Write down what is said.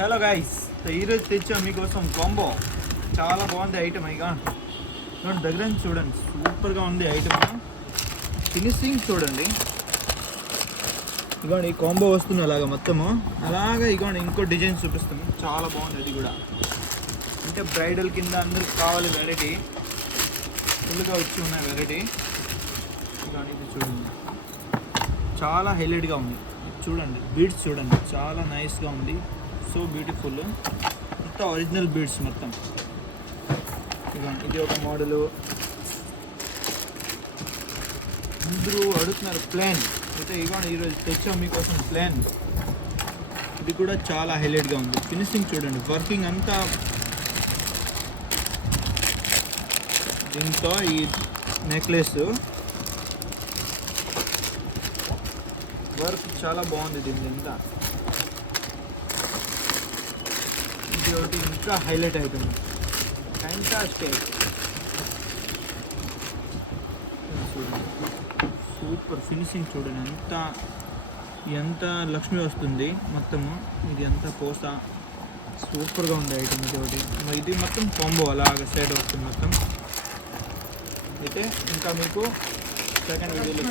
Hello guys, ఈరోజు తెచ్చాం మీకోసం కాంబో. చాలా బాగుంది ఐటమ్. ఇక చూడండి, దగ్గర నుంచి చూడండి, సూపర్గా ఉంది ఐటమ్. ఫినిషింగ్ చూడండి. ఇగోండి ఈ కాంబో వస్తుంది అలాగా మొత్తము. అలాగా ఇగోండి ఇంకో డిజైన్ చూపిస్తాము. చాలా బాగుంది అది కూడా. అంటే బ్రైడల్ కింద అందరికి కావాలి వెరైటీ. ఫుల్గా వచ్చి ఉన్నాయి వెరైటీ. ఇగోండి ఇది చూడండి, చాలా హైలైట్గా ఉంది. చూడండి బీడ్స్ చూడండి, చాలా నైస్గా ఉంది. So beautiful. మొత్తం ఒరిజినల్ బీడ్స్ మొత్తం. ఇదిగోండి ఇది ఒక మోడలు. అందరూ అడుగుతున్నారు ప్లాన్ అయితే. ఇదిగోండి ఈరోజు తెచ్చాం మీకోసం ప్లాన్. ఇది కూడా చాలా హైలైట్గా ఉంది. ఫినిషింగ్ చూడండి, వర్కింగ్ అంతా. దీంతో ఈ నెక్లెస్ వర్క్ చాలా బాగుంది దీని అంతా. ఇది ఒకటి ఇంకా హైలైట్ అయిపోయింది. ఫ్యాంటాస్టిక్, సూపర్ ఫినిషింగ్ చూడండి. ఎంత లక్ష్మి వస్తుంది మొత్తము. ఇది ఎంత పోస, సూపర్గా ఉంది ఐటమ్. ఇది ఒకటి. ఇది మొత్తం కాంబో అలాగ సెట్ వస్తుంది మొత్తం. అయితే ఇంకా మీకు సెకండ్ వీడియోలో